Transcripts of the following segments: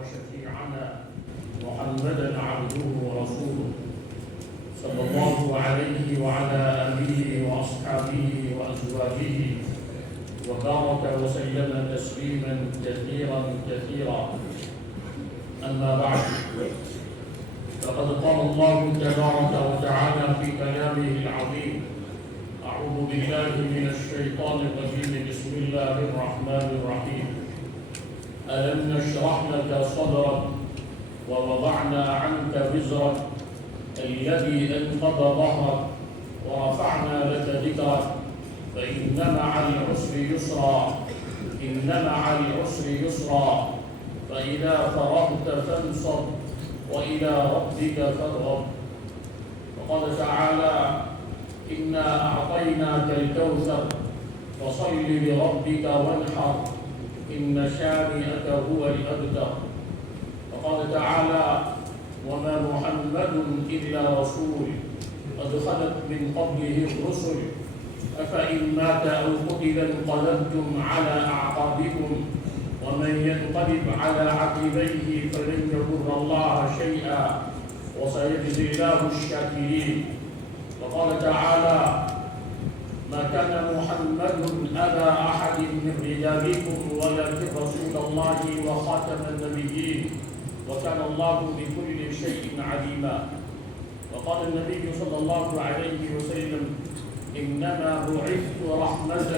وشفيعنا محمدا عبده ورسوله صلى الله عليه وعلى آله وأصحابه وأزواجه وبارك وسلم تسليما كثيرا كثيرا. أما بعد، فقد قال الله تبارك وتعالى في كلامه العظيم: أعوذ بالله من الشيطان الرجيم، بسم الله الرحمن الرحيم. ألم نشرح لك صدرك ووضعنا عنك وزرك الذي أنقض ظهرك ورفعنا لك ذكرك فإن مع العسر يسرا إن مع العسر يسرا فإذا فرغت فانصب وإلى ربك فارغب. وقال تعالى: إنا أعطيناك الكوثر فصل لربك وانحر إن شانئك هو الأبتر. وقال تعالى: وما محمد إلا رسول قد خلت من قبله الرسل أفإن مات أو قتل انقلبتم على أعقابكم ومن ينقلب على عقبيه فلن يضر الله شيئا وسيجزي الله الشاكرين. وقال تعالى: ما كان محمد أبا أحد من رجالكم ولكن رسول الله وخاتم النبيين وكان الله بكل شيء عليما. وقال النبي صلى الله عليه وسلم: إنما بعثت رحمة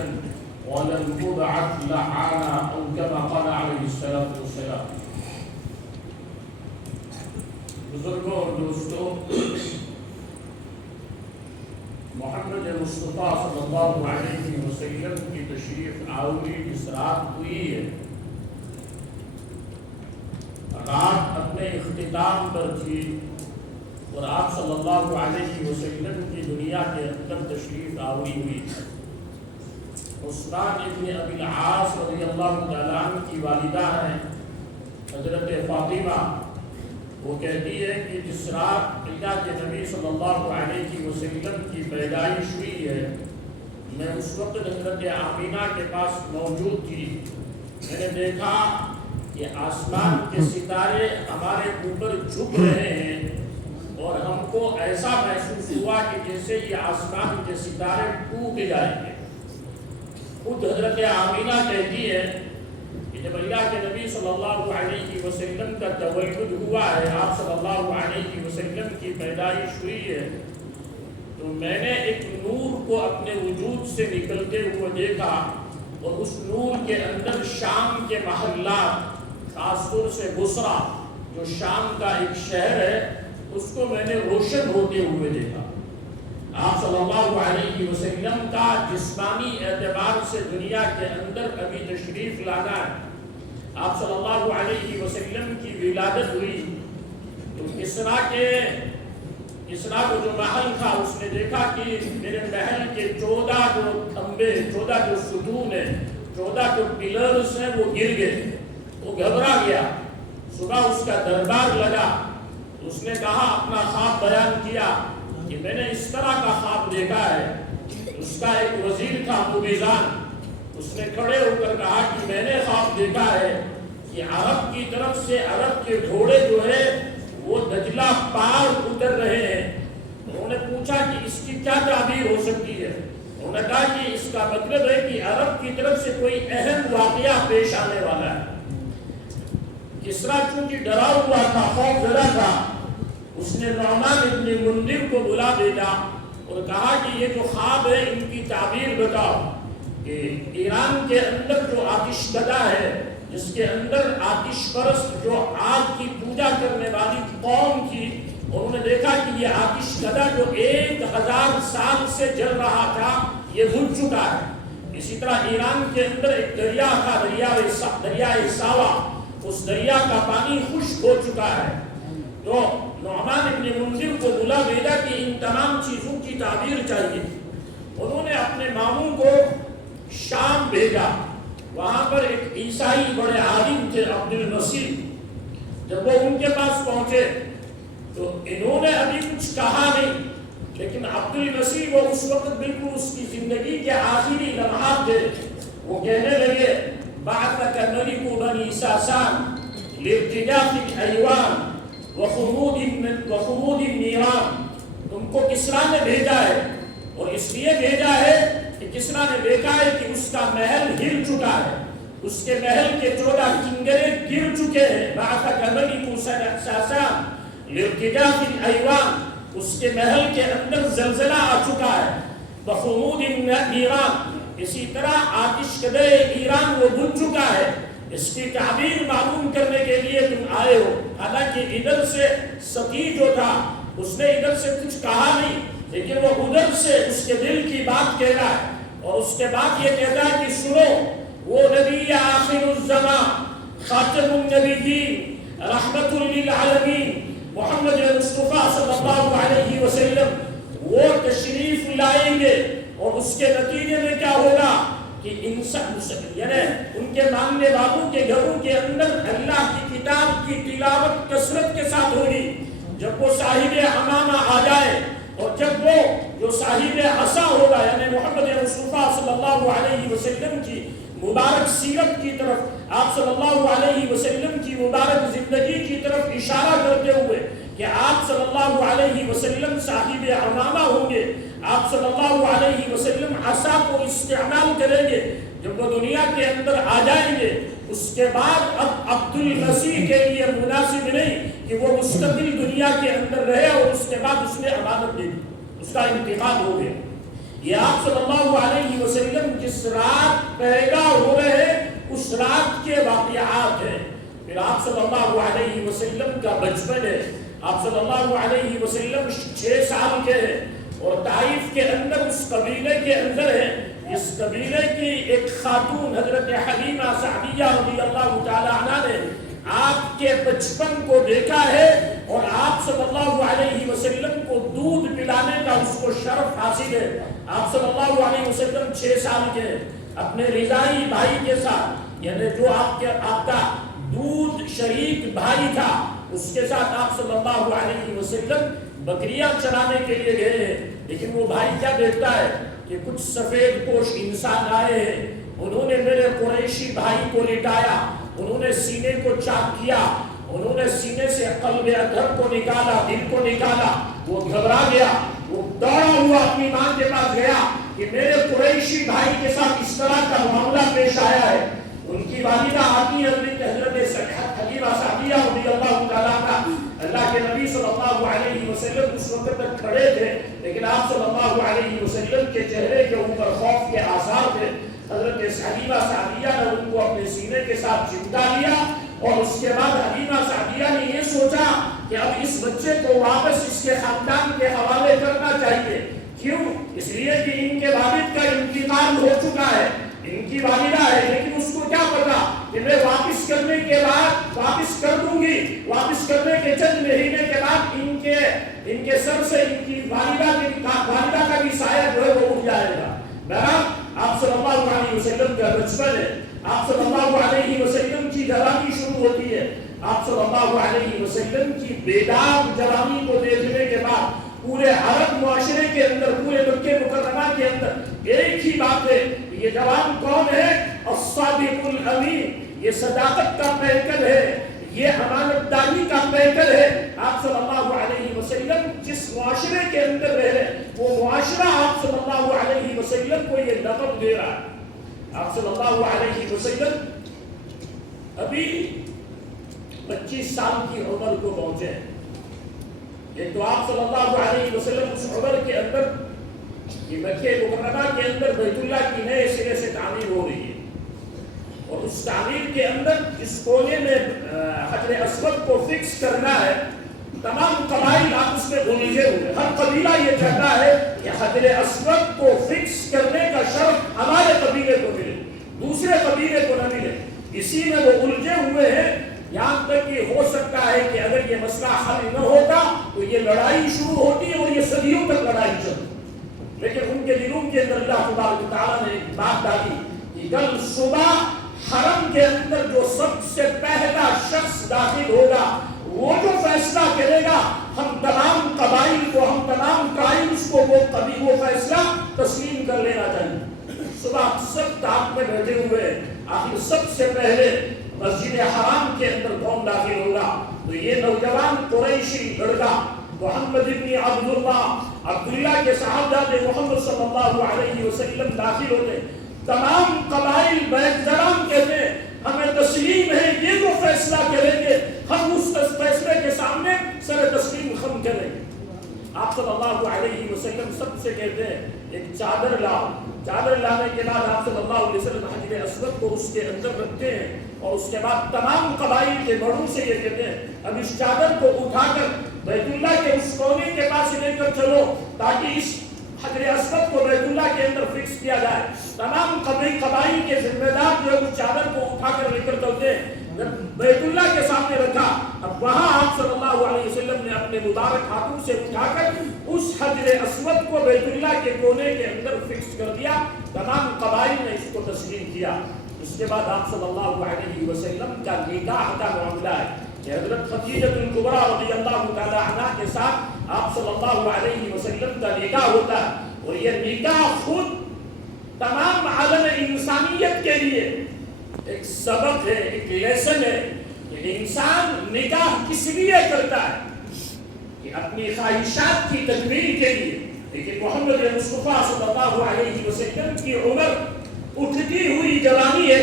ولم تبعث لعانا، أو كما قال عليه الصلاة والسلام. بزرگوں اور دوستوں، محمد مصطفیٰ صلی اللہ علیہ وسلم کی تشریف آوری جس رات ہوئی ہے، رات اپنے اختتام پر تھی اور آپ صلی اللہ علیہ وسلم کی دنیا کے اندر تشریف آوری ہوئی. عثمان ابن ابی العاص رضی اللہ تعالیٰ عنہ کی والدہ ہیں حضرت فاطمہ. وہ کہتی ہے کہ جس رات اللہ کے نبی صلی اللہ علیہ وسلم کی پیدائش ہوئی ہے، میں اس وقت حضرت آمینہ کے پاس موجود تھی. میں نے دیکھا کہ آسمان کے ستارے ہمارے اوپر جھک رہے ہیں اور ہم کو ایسا محسوس ہوا کہ جیسے یہ آسمان کے ستارے ٹوٹ جائیں گے. خود حضرت آمینہ کہتی ہے کہ جب اللہ کے نبی صلی اللہ علیہ وسلم کا تولد ہوا ہے، آپ صلی اللہ علیہ وسلم کی پیدائش ہوئی ہے، تو میں نے ایک نور کو اپنے وجود سے نکلتے ہوئے دیکھا اور اس نور کے اندر شام کے محلات، خاص طور سے بصرہ جو شام کا ایک شہر ہے، اس کو میں نے روشن ہوتے ہوئے دیکھا. آپ صلی اللہ علیہ وسلم کا جسمانی اعتبار سے دنیا کے اندر ابھی تشریف لانا ہے. آپ صلی اللہ علیہ وسلم کی ولادت ہوئی تو کسرا کو جو محل تھا، اس نے دیکھا کہ میرے محل کے 14 جو کھمبے، 14 جو ستون ہیں، 14 جو پلرز ہیں، وہ گر گئے. وہ گھبرا گیا. صبح اس کا دربار لگا. اس نے کہا، اپنا خواب بیان کیا کہ میں نے اس طرح کا خواب دیکھا ہے. اس کا ایک وزیر تھا مبیزان، اس نے کھڑے ہو کر کہا کہ میں نے خواب دیکھا ہے کہ عرب کی طرف سے عرب کے گھوڑے جو ہے وہ دجلہ پار اتر رہے ہیں. انہوں نے پوچھا کہ اس کی کیا تعبیر ہو سکتی ہے؟ انہوں نے کہا کہ اس کا مطلب ہے کہ عرب کی طرف سے کوئی اہم واقعہ پیش آنے والا ہے. کسرا چونکہ ڈرا ہوا تھا، خوف زدہ تھا، اس نے نعمان ابن منذر کو بلا بھیجا اور کہا کہ یہ جو خواب ہے ان کی تعبیر بتاؤ. کہ ایران کے اندر جو آتش کدہ ہے، جس کے اندر آتش پرست جو آگ کی پوجا کرنے والی قوم تھی، انہوں نے دیکھا کہ یہ آتش کدہ جو 1000 سال سے جل رہا تھا یہ بجھ چکا ہے. اسی طرح ایران کے اندر ایک دریا تھا، دریائے ساوا، اس دریا کا پانی خشک ہو چکا ہے. تو نعمان ابن منذر کو بلا بھیجا کہ ان تمام چیزوں کی تعبیر چاہیے. انہوں نے اپنے ماموں کو شام بھیجا. وہاں پر ایک عیسائی بڑے عالم تھے، عبد المسیح. جب وہ ان کے پاس پہنچے تو انہوں نے ابھی کچھ کہا نہیں، لیکن عبد المسیح وہ اس وقت بالکل اس کی زندگی کے آخری لمحات تھے. وہ کہنے لگے: بعثک ملک بنی ساسان لارتجاف الحیوان وخمود النیران، تم کو کسریٰ نے بھیجا ہے، اور اس لیے بھیجا ہے کہ کسریٰ نے دیکھا ہے کہ اس کا محل ہل چکا ہے، اس کے محل کے 14 کنگرے گر چکے ہیں، بعث کملک ساسان لارتجاف الحیوان، اس کے محل کے اندر زلزلہ آ چکا ہے، بخمود النیران، اسی طرح آتش کدے ایران وہ بن چکا ہے۔ اس کی تعبیر معلوم کرنے کے لیے تم آئے ہو، حالانکہ ادھر سے ستی جو تھا اس نے ادھر سے کچھ کہا نہیں، لیکن وہ ادھر سے اس کے دل کی بات کہہ رہا ہے، اور اس کے بعد یہ کہتا ہے کہ سنو، وہ نبی آخر الزمان خاتم النبیین رحمت للعالمین محمد مصطفیٰ صلی اللہ علیہ وسلم وہ تشریف لائیں گے، اور اس کے نتیجے میں کیا ہوگا کہ انسان یعنی ان کے ماننے والوں کے گھروں کے اندر اللہ کی کتاب کی تلاوت کثرت کے ساتھ ہوگی۔ جب وہ صاحب امامہ آ جائے، اور جب وہ جو صاحب عصا ہوگا یعنی محمد مصطفیٰ صلی اللہ علیہ وسلم کی مبارک سیرت کی طرف، آپ صلی اللہ علیہ وسلم کی مبارک زندگی کی طرف اشارہ کرتے ہوئے کہ آپ صلی اللہ علیہ وسلم صاحب امامہ ہوں گے، آپ صلی اللہ علیہ وسلم عصا کو استعمال کریں گے، جب وہ دنیا کے اندر آ جائیں گے، اس کے بعد اب عبد المسیح کے لیے مناسب نہیں کہ وہ مستقل دنیا کے اندر رہے، اور اس کے بعد اس نے امانت دے دی، اس کا انتقال ہو گیا۔ یہ آپ صلی اللہ علیہ وسلم جس رات پیدا ہو رہے اس رات کے واقعات ہیں۔ پھر آپ صلی اللہ علیہ وسلم کا بچپن ہے، آپ صلی اللہ علیہ وسلم 6 سال کے ہیں، اور طائف کے اندر اس قبیلے کے اندر ہے، اس قبیلے کی ایک خاتون حضرت حلیمہ سعدیہ رضی اللہ تعالی عنہ نے آپ کے بچپن کو دیکھا ہے، اور آپ صلی اللہ علیہ وسلم کو دودھ پلانے کا اس کو شرف حاصل ہے۔ آپ صلی اللہ علیہ وسلم 6 سال کے اپنے رضائی بھائی کے ساتھ، یعنی جو آپ کا دودھ شریک بھائی تھا، اس کے ساتھ آپ صلی اللہ علیہ وسلم بکریاں چرانے کے لیے گئے ہیں، لیکن وہ بھائی کیا دیکھتا ہے کہ کچھ سفید پوش انسان آئے ہیں، انہوں نے میرے قریشی بھائی کو لٹایا، انہوں نے سینے کو چاک کیا، انہوں نے سینے سے قلب اطہر کو نکالا، دل کو نکالا، وہ گھبرا گیا، وہ دوڑا ہوا اپنی ماں کے پاس گیا کہ میرے قریشی بھائی کے ساتھ اس طرح کا معاملہ پیش آیا ہے۔ ان کی والدہ آتی ہے حضرت حلیمہ سعدیہ رضی اللہ تعالیٰ عنہ، اللہ کے نبی صلی اللہ علیہ وسلم اس وقت تک کھڑے تھے، لیکن آپ صلی اللہ علیہ وسلم کے چہرے کے اوپر خوف کے آثار تھے۔ حضرت حلیمہ سعدیہ نے ان کو اپنے سینے کے ساتھ چمٹا لیا، اور اس کے بعد حلیمہ سعدیہ نے یہ سوچا کہ اب اس بچے کو واپس اس کے خاندان کے حوالے کرنا چاہیے۔ کیوں؟ اس لیے کہ ان کے والد کا انتقال ہو چکا ہے، ان کی والدہ ہے، لیکن اس کو کیا پتا کہ میں واپس کرنے کے بعد واپس کر دوں گی، واپس کرنے کے چند مہینے کے بعد ان کے سر سے ان کی والدہ کا بھی سایہ جو ہے وہ اٹھ جائے گا۔ بہرحال آپ صلی اللہ علیہ وسلم کا بچپن ہے، آپ صلی اللہ علیہ وسلم کی جوانی شروع ہوتی ہے، آپ صلی اللہ علیہ وسلم کی بیدار جوانی کو دیکھنے کے بعد پورے عرب معاشرے کے اندر، پورے مکہ مکرمہ کے اندر ایک ہی بات ہے، یہ جوان کون ہے؟ الصادق الامین، یہ صداقت کا پیکر ہے، یہ امانت داری کا پیکر ہے۔ آپ صلی اللہ علیہ وسلم جس معاشرے کے اندر رہ رہے وہ معاشرہ آپ صلی اللہ علیہ وسلم کو یہ لقب دے رہا ہے۔ آپ صلی اللہ علیہ وسلم ابھی 25 سال کی عمر کو پہنچے ہیں۔ ایک تو آپ صلی اللہ علیہ وسلم اس عمر کے اندر مکہ مکرمہ کے اندر بیت اللہ کی نئے سرے سے تعمیر ہو رہی ہے، اور اس تعمیر کے اندر جس کونے میں حجر اسود کو فکس کرنا ہے، تمام قبائل آپس میں الجھے ہوئے، ہر قبیلہ یہ چاہتا ہے کہ حجر اسود کو فکس کرنے کا شرف ہمارے قبیلے کو ملے، دوسرے قبیلے کو نہ ملے، اسی میں وہ الجھے ہوئے ہیں۔ یہاں تک کہ ہو سکتا ہے کہ اگر یہ مسئلہ حل نہ ہوتا تو یہ لڑائی شروع ہوتی اور یہ صدیوں تک لڑائی چلتی، لیکن ان کے دلوں کے اندر اللہ تبارک و تعالیٰ نے ایک بات ڈالی کہ کل صبح حرم کے اندر جو سب سے پہلا شخص داخل ہوگا وہ جو فیصلہ کرے گا، ہم تمام قبائل کو، ہم تمام ٹرائبس کو وہ فیصلہ تسلیم کر لینا چاہیے۔ صبح سب تاپ میں بیٹھے ہوئے، آخر سب سے پہلے مسجد حرام کے اندر کون داخل ہوگا؟ تو یہ نوجوان قریشی لڑکا محمد ابن عبداللہ کے صاحبزادے محمد صلی اللہ علیہ وسلم داخل ہوتے. تمام قبائل بیت زرام کہتے ہیں ہمیں تسلیم ہے، یہ جو فیصلہ کریں گے ہم اس فیصلے کے سامنے سر تسلیم خم کریں گے. آپ صلی اللہ علیہ وسلم سب سے کہتے ہیں ایک چادر لاؤ. چادر لانے کے بعد آپ صلی اللہ علیہ وسلم حجر اسود کو اس کے اندر رکھتے ہیں اور اس کے بعد تمام قبائل کے بڑوں سے یہ کہتے ہیں اب اس چادر کو اٹھا کر بیت اللہ کے اس کونے کے پاس لے کر چلو تاکہ اس حجر اسود کو بیت اللہ کے اندر فکس کیا جائے. تمام قبائل کے ذمہ دار جو اس چادر کو اٹھا کر لے کر چلتے ہیں بیت اللہ کے سامنے رکھا. اب وہاں آپ صلی اللہ علیہ وسلم نے اپنے مبارک ہاتھوں سے اٹھا کر اس حجر اسود کو بیت اللہ کے کونے کے اندر فکس کر دیا. تمام قبائل نے اس کو تسلیم کیا. اس کے بعد آپ صلی اللہ علیہ وسلم کا نکاح کا معاملہ ہے کہ حضرت خدیجہ الکبریٰ رضی اللہ تعالی عنہا کے ساتھ آپ صلی اللہ علیہ وسلم کا نکاح ہوتا ہے. اور یہ نکاح خود تمام عالم انسانیت کے لیے ایک سبق ہے، ایک لیسن ہے کہ انسان نکاح کس لیے کرتا ہے کہ اپنی خواہشات کی تکمیل کے لیے. لیکن محمد مصطفیٰ صلی اللہ علیہ وسلم کی عمر اٹھتی ہوئی جوانی ہے.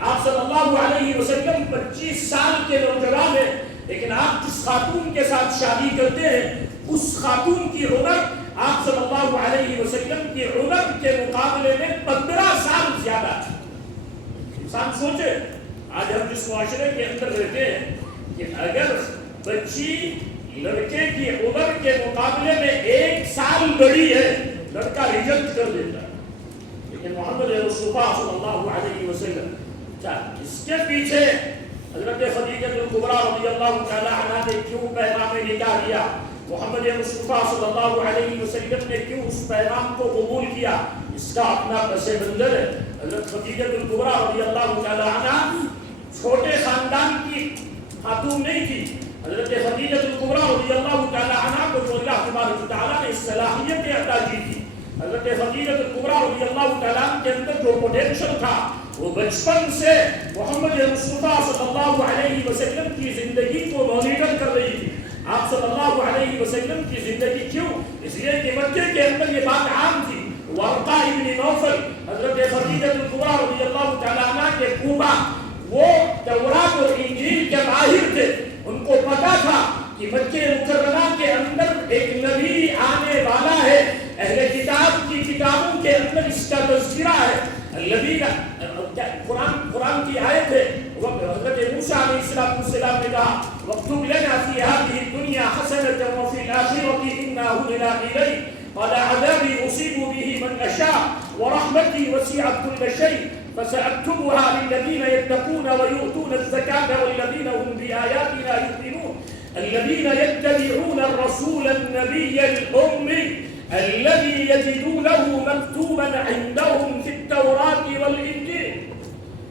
آپ صلی اللہ علیہ وسلم 25 سال کے نوجوان ہیں، لیکن آپ جس خاتون کے ساتھ شادی کرتے ہیں اس خاتون کی عمر آپ صلی اللہ علیہ وسلم کی عمر کے مقابلے میں 15 سال زیادہ ہے. انسان سوچے آج ہم جس معاشرے کے اندر رہتے ہیں کہ اگر بچی لڑکے کی عمر کے مقابلے میں 1 سال بڑی ہے لڑکا ریجیکٹ کر دیتا ہے. لیکن محمد مصطفیٰ صلی اللہ علیہ وسلم اس کے پیچھے حضرت خدیجہ الکبریٰ رضی اللہ تعالی عنہا نے کیوں پیغام نکاح دیا؟ محمد مصطفیٰ صلی اللہ علیہ وسلم نے کیوں اس پیغام کو قبول کیا؟ اس کا اپنا پس منظر ہے. حضرت خدیجہ الکبریٰ رضی اللہ تعالی عنہا چھوٹے خاندان کی خاتون نہیں تھی. حضرت خدیجہ الکبریٰ رضی اللہ تعالی عنہا کو جو اللہ تبارک و تعالیٰ نے صلاحیت عطا کی تھی، حضرت خدیجہ الکبریٰ رضی اللہ تعالیٰ عنہ کے اندر جو پوٹینشل تھا وہ بچپن سے محمد مصطفیٰ صلی اللہ علیہ وسلم کی زندگی کو مانیٹر کر رہی تھی. آپ صلی اللہ علیہ وسلم کی زندگی کیوں؟ اس لیے کہ مکے کے اندر یہ بات عام تھی. ورقہ ابن نوفل حضرت خدیجہ الکبریٰ رضی اللہ تعالیٰ عنہ کے پھوپھا وہ تورات اور انجیل کے ماہر تھے. ان کو پتا تھا کہ مکہ مکرمہ کے اندر ایک نبی آنے والا ہے. اہل کتاب کی کتابوں کے اندر اس کا تذکرہ ہے. قرآن کی آیت ہے حضرت موسیٰ علیہ السلام نے کہا وَاكْتُبْ لَنَا فِي هَذِهِ الدُّنْيَا حَسَنَةً وَفِي الْآخِرَةِ إِنَّا هُدْنَا إِلَيْكَ قَالَ عَذَابِي أُصِيبُ بِهِ مَنْ أَشَاءُ وَرَحْمَتِي وَسِعَتْ كُلَّ شَيْءٍ فَسَأَكْتُبُهَا لِلَّذِينَ يَتَّقُونَ وَيُؤْتُونَ الزَّكَاةَ وَالَّذِينَ هُمْ بِآيَاتِنَا يُؤْمِنُونَ الَّذِينَ يَتَّبِعُونَ الرَّسُولَ النَّبِيَّ الْأُمِّيَّ الذي يجدونه مكتوبا عندهم في التوراة والإنجيل.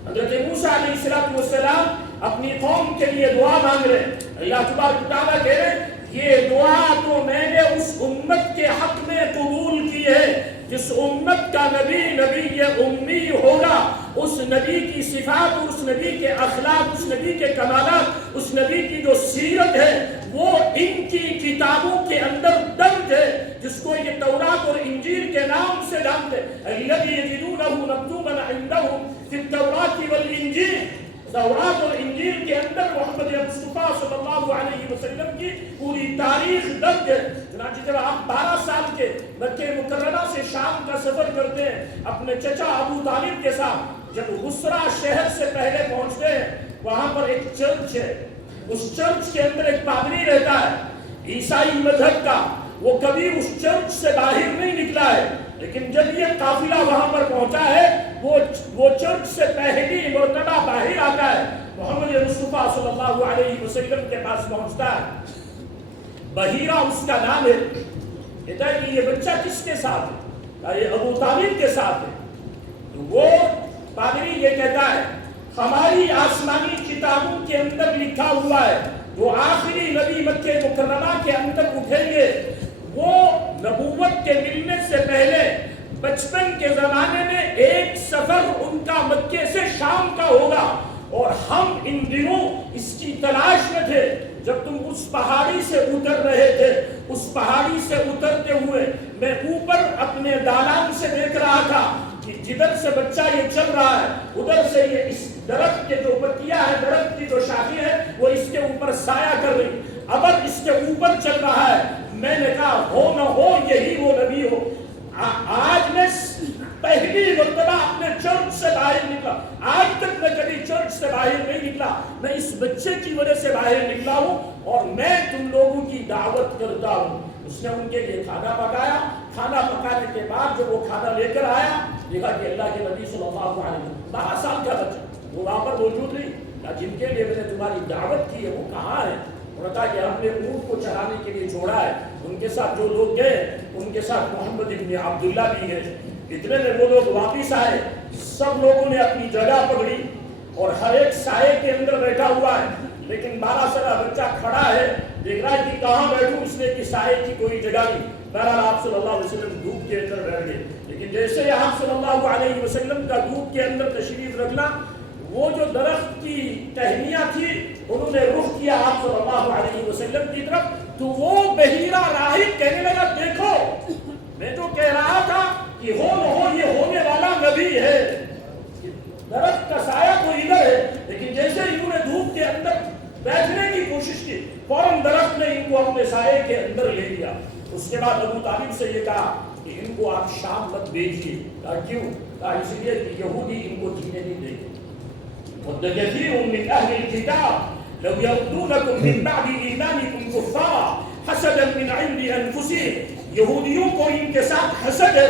حضرت موسیٰ علیہ السلام اپنی قوم کے لیے دعا مانگ رہے ہیں. اللہ تبارک و تعالیٰ کہہ رہے ہیں یہ دعا تو میں نے اس امت کے حق میں قبول کی ہے جس امت کا نبی امی ہوگا. اس نبی کی صفات، اس نبی کے اخلاق، اس نبی کے کمالات، اس نبی کی جو سیرت ہے وہ ان کی کتابوں کے اندر درج ہے جس کو یہ تورات اور انجیل کے نام سے جانتے ہیں. الذی یجدونہ مکتوبا عندہم فی التوراۃ والانجیل. تورات اور انجیل کے اندر محمد مصطفیٰ صلی اللہ علیہ وسلم کی پوری تاریخ درج ہے. چنانچہ جب آپ 12 سال کے مکہ مکرمہ سے شام کا سفر کرتے ہیں اپنے چچا ابو طالب کے ساتھ، جب بصرہ شہر سے پہلے پہنچتے ہیں وہاں پر ایک چرچ ہے. اس چرچ کے اندر ایک پادری رہتا ہے عیسائی مذہب کا. وہ کبھی اس چرچ سے باہر نہیں نکلا ہے، لیکن جب یہ قافلہ وہاں پر پہنچا ہے وہ چرچ سے پہلی مرتبہ باہر آتا ہے. محمد مصطفیٰ صلی اللہ علیہ وسلم کے پاس پہنچتا ہے. بحیرہ اس کا نام ہے. کہتا ہے کہ یہ بچہ کس کے ساتھ ہے؟ یہ ابو طالب کے ساتھ ہے. تو وہ پادری یہ کہتا ہے ہماری آسمانی کتابوں کے اندر لکھا ہوا ہے وہ آخری نبی مکہ مکرمہ کے اندر اٹھیں گے وہ نبوت کے ملنے سے پہلے بچپن کے زمانے میں ایک سفر ان کا مکے سے شام کا ہوگا. اور ہم ان دنوں اس کی تلاش میں تھے. جب تم اس پہاڑی سے اتر رہے تھے، اس پہاڑی سے اترتے ہوئے میں اوپر اپنے دالان سے دیکھ رہا تھا کہ جدھر سے بچہ یہ چل رہا ہے ادھر سے یہ اس درخت کے جو پتیاں ہے، درخت کی جو شاخیں ہے، وہ اس کے اوپر سایہ کر رہی، ابر اس کے اوپر چل رہا ہے. میں نے کہا ہو نہ ہو یہی وہ نبی ہو. آج میں پہلی مرتبہ اپنے چرچ سے باہر نکلا. آج تک میں کبھی چرچ سے باہر نہیں نکلا. میں اس بچے کی وجہ سے باہر نکلا ہوں اور میں تم لوگوں کی دعوت کرتا ہوں. اس نے ان کے لیے کھانا پکایا. کھانا پکانے کے بعد جب وہ کھانا لے کر آیا، دیکھا کہ اللہ کے نبی صلی اللہ علیہ وسلم 12 سال کا بچہ وہ وہاں پر موجود نہیں. جن کے لیے میں نے تمہاری دعوت کی ہے وہ کہاں ہے؟ انہوں نے کہا کہ ہم نے اونٹ کو چرانے کے لیے چھوڑا ہے. ان کے ساتھ جو لوگ گئے ان کے ساتھ محمد ابن عبداللہ بھی ہے. اتنے میں وہ لوگ واپس آئے. سب لوگوں نے اپنی جگہ پکڑی اور ہر ایک سائے کے اندر بیٹھا ہوا ہے. لیکن 12 سالہ بچہ کھڑا ہے، دیکھ رہا ہے کہ کہاں بیٹھوں، اس نے کہ سائے کی کوئی جگہ نہیں. بہرحال آپ صلی اللہ علیہ وسلم دھوپ کے اندر بیٹھ گئے. لیکن جیسے آپ صلی اللہ علیہ وسلم کا دھوپ کے اندر تشریف رکھنا، وہ جو درخت کی ٹہنیاں تھی انہوں نے رخ کیا آپ صلی اللہ علیہ وسلم کی طرف. تو وہ بحیرہ راہب کہنے لگا دیکھو میں جو کہہ رہا تھا کہ ہو نہ ہو یہ ہونے والا نبی ہے. درخت کا سایہ تو ادھر ہے، لیکن جیسے انہوں نے دھوپ کے اندر بیٹھنے کی کوشش کی فوراً درخت نے ان کو اپنے سائے کے اندر لے لیا. اس کے بعد ابو طالب سے یہ کہا کہ ان کو آپ شام مت بھیجیے. کہا کیوں؟ کہا اس لیے کہ یہودی ان کو جینے نہیں دیں گے. وَدَّ كَثِيرٌ مِّنْ أَهْلِ الْكِتَابِ لَوْ يَرُدُّونَكُم مِّن بَعْدِ إِيمَانِكُمْ كُفَّارًا حَسَدًا مِّنْ عِندِ أَنفُسِهِمْ. یہودیوں کو ان کے ساتھ حسد ہے.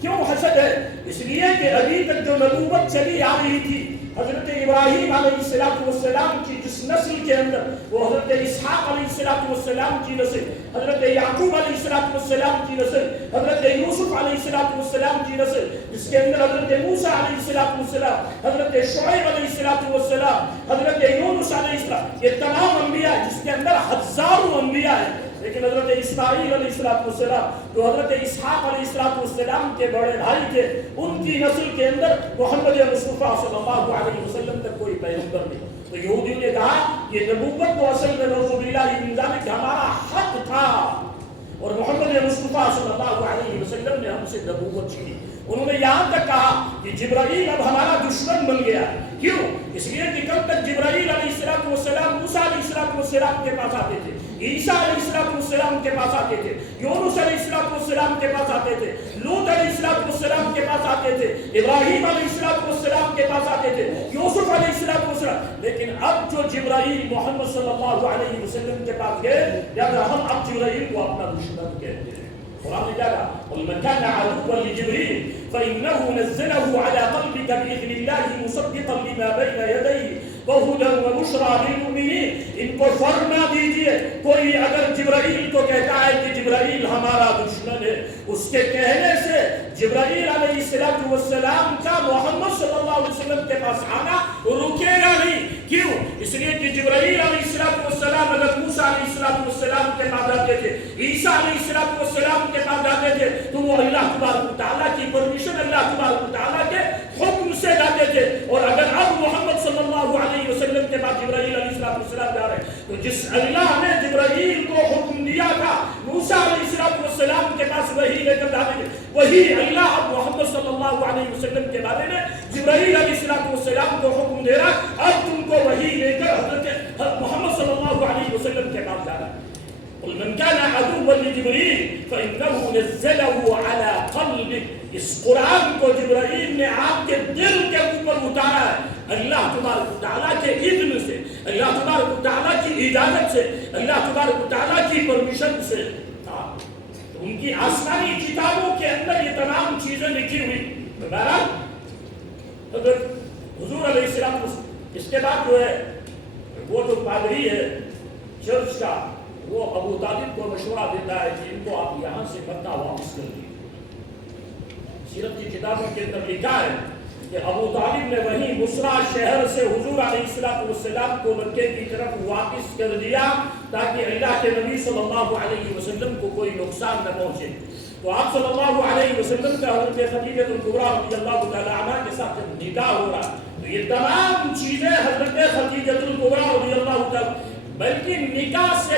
کیوں حسد ہے؟ اس لیے کہ ابھی تک جو نبوت چلی آ رہی تھی حضرت ابراہیم علیہ السلام کی جس نسل کے اندر، وہ حضرت اسحاق علیہ السلام کی نسل، حضرت یعقوب علیہ السلام کی نسل، حضرت یوسف علیہ السلام کی نسل، جس کے اندر حضرت موسیٰ علیہ السلام، حضرت شعیب علیہ السلام، حضرت یونس علیہ السلام، یہ تمام انبیاء جس کے اندر ہزاروں انبیاء ہیں. لیکن حضرت اسماعیل علیہ السلام جو حضرت اسحاق علیہ السلام کے بڑے بھائی تھے، ان کی نسل کے اندر محمد مصطفیٰ صلی اللہ علیہ وسلم تک کوئی پیغمبر نہیں. تو یہودیوں نے کہا کہ نبوت تو اصل میں نعوذ باللہ من ذالک ہمارا حق تھا اور محمد مصطفیٰ صلی اللہ علیہ وسلم نے ہم سے نبوت چھینی. انہوں نے یہاں تک کہا کہ جبرائیل اب ہمارا دشمن بن گیا. کیوں؟ اس لیے کہ کل تک جبرائیل علیہ السلام موسیٰ علیہ السلام کے پاس آتے تھے، عیسیٰ علیہ السلام کے پاس آتے تھے، یونس علیہ السلام کے پاس آتے تھے، لوط علیہ السلام کے پاس آتے تھے، ابراہیم علیہ السلام کے پاس آتے تھے، یوسف علیہ السلام. لیکن اب جو جبرائیل محمد صلی اللہ علیہ وسلم کے پاس گئے، یا ہم اب جبرائیل کو اپنا دشمن کہتے ہیں. قرآن نے کہا قل من كان عدوا لجبريل فإنه نزله على قلبك بإذن الله مصدقا لما بين يديه وهدى وبشرى للمؤمنين. ان کو فرما دیجئے کوئی اگر جبرائیل کو کہتا ہے کہ جبرائیل ہمارا دشمن ہے، اس کے کہنے سے جبرائیل علیہ السلام کا محمد صلی اللہ علیہ وسلم کے پاس آنا رکے گا نہیں. کیوں؟ اس لیے کہ جبرائیل علیہ السلام اگر موسیٰ علیہ السلام کے پاس جاتے تھے، عیسیٰ علیہ السلام کے پاس جاتے تھے، تو وہ اللہ تبارک و تعالیٰ کی پرمیشن، اللہ تبارک و تعالیٰ کے حکم سے جاتے تھے. اور اگر اب محمد صلی اللہ علیہ وسلم کے بعد جبرائیل علیہ السلام جا رہے ہیں، تو جس اللہ نے جبرائیل کو حکم دیا تھا موسیٰ علیہ السلام کے پاس وحی لے کر جانے کے، وہی اللہ اب محمد صلی اللہ علیہ وسلم کے بارے میں جبرائیل علیہ السلام کو حکم دے رہا، اب تم کو وحی لے کر حضرت محمد صلی اللہ علیہ وسلم کے پاس جانا ہے. قل من كان عدوا لجبريل فإنه نزله على قلبك. اس قرآن کو جبرائیل نے آپ کے دل کے اوپر اتارا ہے اللہ تبارک و تعالیٰ کے اذن سے، اللہ تبارک و تعالیٰ کی اجازت سے، اللہ تبارک و تعالیٰ کی پرمیشن سے. تو ان کی آسمانی کتابوں کے اندر یہ تمام چیزیں لکھی ہوئی. بہرحال حضور علیہ السلام اس کے بعد جو ہے وہ جو پادری ہے چرچ کا، وہ ابو طالب کو مشورہ دیتا ہے کہ ان کو آپ یہاں سے مکہ واپس کر دیجیے. سیرت کی کتابوں کے اندر لکھا ہے کہ ابو طالب نے وہیں بصرہ شہر سے حضور علیہ السلام کو مکے کی طرف واپس کر دیا تاکہ اللہ کے نبی صلی اللہ علیہ وسلم کو کوئی نقصان نہ پہنچے. تو آپ صلی اللہ علیہ وسلم کا حضرت خدیجہ الکبریٰ رضی اللہ تعالی عنہا کے ساتھ جب نکاح ہو رہا، تو تو یہ تمام چیزیں حضرت خدیجہ الکبریٰ رضی اللہ عنہ، بلکہ نکاح سے